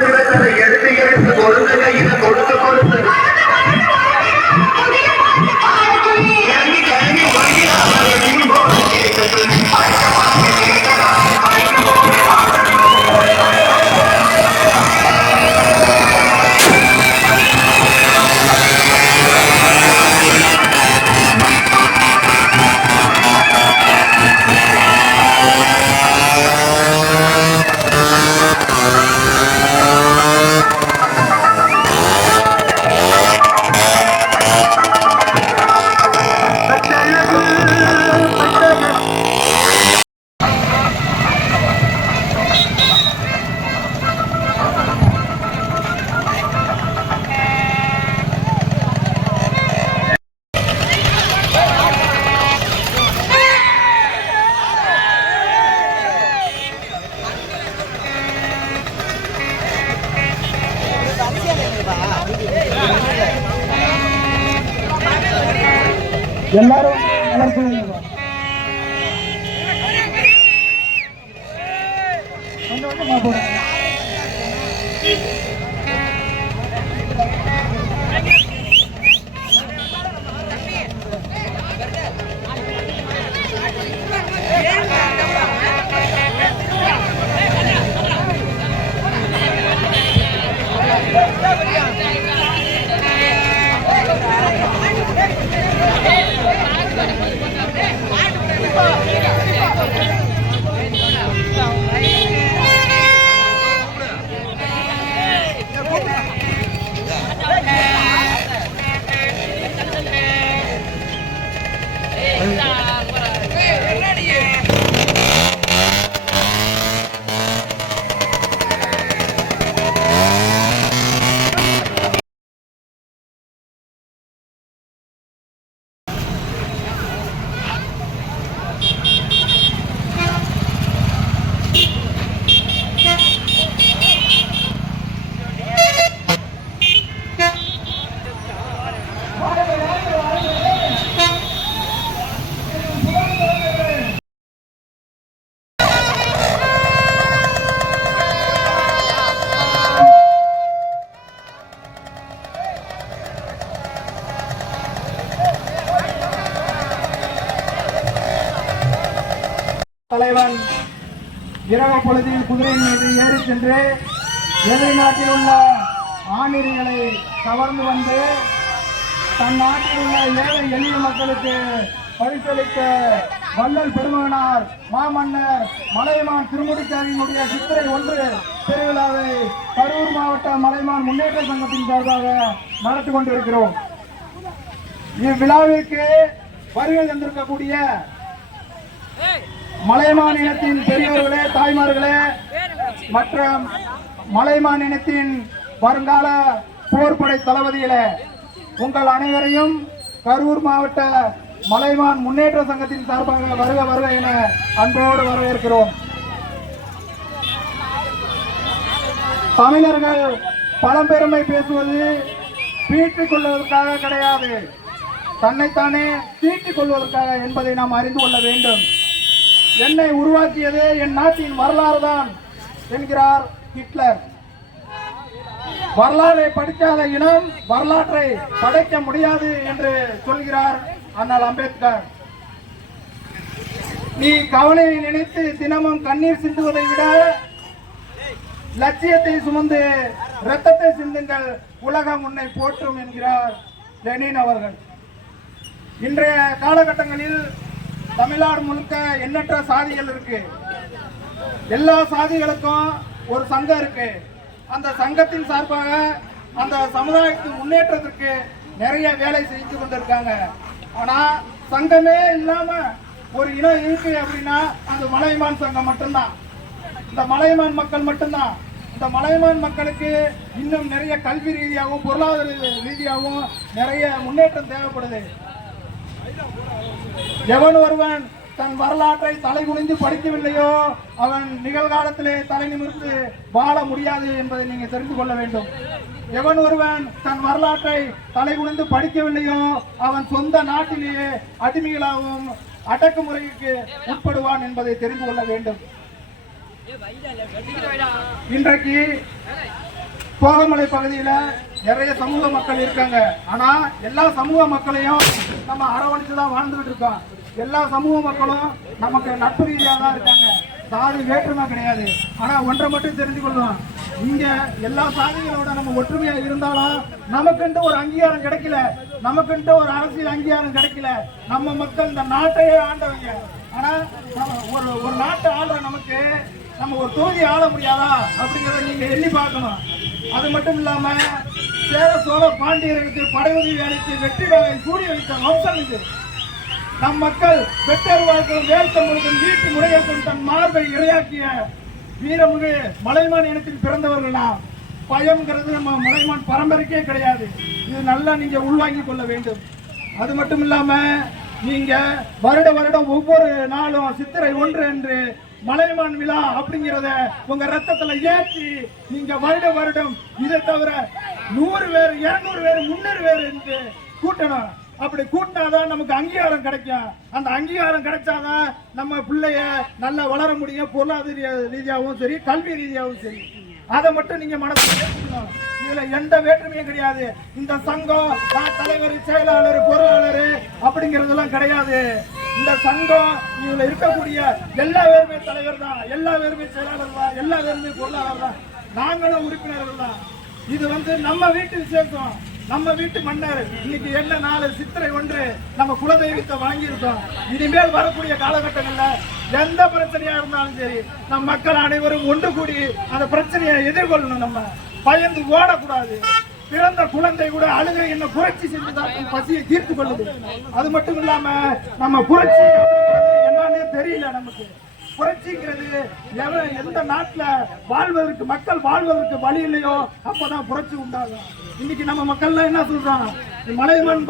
கொடுக்கிறதை எடுத்து எடுத்து கொடுத்த கையில கொடுத்து எல்லாரும் வளர்க்குறீங்க கொஞ்சம் கொஞ்சமா போடுங்க தலைவன் இரவு பொழுதில் குதிரையின் மீது ஏறி சென்று எதிர்நாட்டில் உள்ள ஆணிரிகளை கவர்ந்து வந்து தன் நாட்டில் உள்ள ஏழை எளிய மக்களுக்கு பரிசளித்த வள்ளல் பெருமகனார் மாமன்னர் மலையமான் திருமுடிக்காரியினுடைய சித்திரை ஒன்று திருவிழாவை கரூர் மாவட்ட மலைமான் முன்னேற்ற சங்கத்தின் சார்பாக நடத்தி கொண்டிருக்கிறோம். இவ்விழாவிற்கு வருகை தந்திருக்கக்கூடிய மலைமான் இனத்தின் பெரியவர்களே தாய்மார்களே மற்றும் மலைமான் இனத்தின் வருங்கால போர்படை தளபதிகளே உங்கள் அனைவரையும் கரூர் மாவட்ட மலைமான் முன்னேற்ற சங்கத்தின் சார்பாக வருக வருக என அன்போடு வரவேற்கிறோம். தமிழர்கள் பழம்பெருமை பேசுவது பீற்றிக் கொள்வதற்காக கிடையாது. தன்னைத்தானே தீட்டிக் கொள்வதற்காக என்பதை நாம் அறிந்து கொள்ள வேண்டும். என்னை உருவாக்கியது என் நாட்டின் வரலாறு தான் என்கிறார் ஹிட்லர். வரலாறை படிக்காத இனம் வரலாற்றை படைக்க முடியாது என்று சொல்கிறார் அண்ணல் அம்பேத்கர். நீ கவலையை நினைத்து தினமும் கண்ணீர் சிந்துவதை விட லட்சியத்தை சுமந்து ரத்தத்தை சிந்துங்கள் உலகம் உன்னை போற்றும் என்கிறார் லெனின் அவர்கள். இன்றைய காலகட்டங்களில் தமிழ்நாடு முழுக்க எண்ணற்ற சாதிகள் இருக்கு. எல்லா சாதிகளுக்கும் ஒரு சங்கம் இருக்கு. அந்த சங்கத்தின் சார்பாக அந்த சமுதாயத்தின் முன்னேற்றத்திற்கு நிறைய வேலை செஞ்சு கொண்டிருக்காங்க. ஆனா சங்கமே இல்லாம ஒரு இனம் இருக்கு அப்படின்னா அது மலைமான் சங்கம் மட்டும்தான். இந்த மலைமான் மக்கள் மட்டும்தான். இந்த மலைமான் மக்களுக்கு இன்னும் நிறைய கல்வி ரீதியாகவும் பொருளாதார ரீதியாகவும் நிறைய முன்னேற்றம் தேவைப்படுது. எவன் ஒருவன் தன் வரலாற்றை தலை குனிந்து படிக்கவில்லையோ அவன் நிகழ்காலத்திலே தலை நிமிர்ந்து வாழ முடியாது என்பதை நீங்க தெரிந்து கொள்ள வேண்டும். எவன் ஒருவன் தன் வரலாற்றை தலை குனிந்து படிக்கவில்லையோ அவன் சொந்த நாட்டிலேயே அடிமைகளாகவும் அடக்குமுறைக்கு உட்படுவான் என்பதை தெரிந்து கொள்ள வேண்டும். இன்றைக்கு கோகமலை பகுதியில நிறைய சமூக மக்கள் இருக்காங்க. ஆனா எல்லா சமூக மக்களையும் நம்ம அரவணைச்சு தான் வாழ்ந்துகிட்டு இருக்கோம். எல்லா சமூக மக்களும் நமக்கு நட்பு ரீதியாக தான் இருக்காங்க. சாதி வேற்றுமை கிடையாது. ஆனால் ஒன்றை மட்டும் தெரிஞ்சு கொள்வோம். இங்க எல்லா சாதிகளோட நம்ம ஒற்றுமையாக இருந்தாலும் நமக்குன்ட்டு ஒரு அங்கீகாரம் கிடைக்கல. நமக்குன்ட்டு ஒரு அரசியல் அங்கீகாரம் கிடைக்கல. நம்ம மக்கள் இந்த நாட்டையே ஆண்டவங்க. ஆனா ஒரு ஒரு நாட்டை ஆள்ற நமக்கு நம்ம ஒரு தொகுதி ஆள முடியாதா? அப்படிங்கிறத நீங்க எண்ணி பார்க்கணும். அது மட்டும் இல்லாம சேர சோழ பாண்டியர்களுக்கு படகுதி அளித்து வெற்றி வேலை சூரிய வைத்த வம்சம் இது. நம் மக்கள் பெற்றோர் வாழ்க்கை வேல் வீட்டு முறையேற்றம் தன் மார்பை இரையாக்கிய வீரமுகு மலைமான் இனத்தில் பிறந்தவர்கள்? நாம் பயம்ங்கிறது நம்ம மலைமான் பரம்பரைக்கே கிடையாது. இது நல்லா நீங்க உள்வாங்கிக் கொள்ள வேண்டும். அது மட்டும் இல்லாம நீங்க வருட வருடம் ஒவ்வொரு நாளும் சித்திரை ஒன்று என்று மலைமான் விழா அப்படிங்கிறத உங்க ரத்தத்துல ஏற்றி நீங்க வருட வருடம் இதை தவிர நூறு பேர் இருநூறு பேர் முன்னூறு பேர் என்று கூட்டணும். அப்படி கூட்டினாதான் நமக்கு அங்கீகாரம் கிடைக்கும். அந்த அங்கீகாரம் கிடைச்சாதான் நம்ம பிள்ளைய நல்லா வளர முடியும். பொருளாதார ரீதியாகவும் சரி கல்வி ரீதியாகவும் சரி. அதை மட்டும் நீங்க மனசில் இதுல எந்த வேற்றுமையும் கிடையாது. இந்த சங்கம் தலைவர் செயலாளர் பொருளாளர் அப்படிங்கறதெல்லாம் கிடையாது. இந்த சங்கம் இதுல இருக்கக்கூடிய எல்லா பேருமே தலைவர் தான் எல்லா பேருமே செயலாளர் தான் எல்லா பேருமே பொருளாளர் தான் நாங்களும் உறுப்பினர்கள் தான் இது வந்து நம்ம வீட்டு விசேஷம் நம்ம வீட்டு மன்னர் இன்னைக்கு என்ன நாலு சித்திரை ஒன்று நம்ம குலதெய்வத்தை வழங்கியிருக்கோம் இனிமேல் வரக்கூடிய காலகட்டங்களில் எந்த பிரச்சனையா இருந்தாலும் சரி நம் மக்கள் அனைவரும் ஒன்று கூடி அந்த பிரச்சனையை எதிர்கொள்ளணும் நம்ம. பயந்து ஓடக்கூடாது. பிறந்த குழந்தை கூட அழுகை என்ன புரட்சி செஞ்சு தான் பசியை தீர்த்து கொள்ளுது. அது மட்டும் இல்லாம நம்ம புரட்சி என்னன்னு தெரியல நமக்கு. புரட்சிங்கிறது எவ- எந்த நாட்டில் வாழ்வதற்கு மக்கள் வாழ்வதற்கு வழி இல்லையோ அப்பதான் புரட்சி உண்டாகும். இன்னைக்கு நம்ம மக்கள்லாம் என்ன சொல்றாங்க? மலைமண்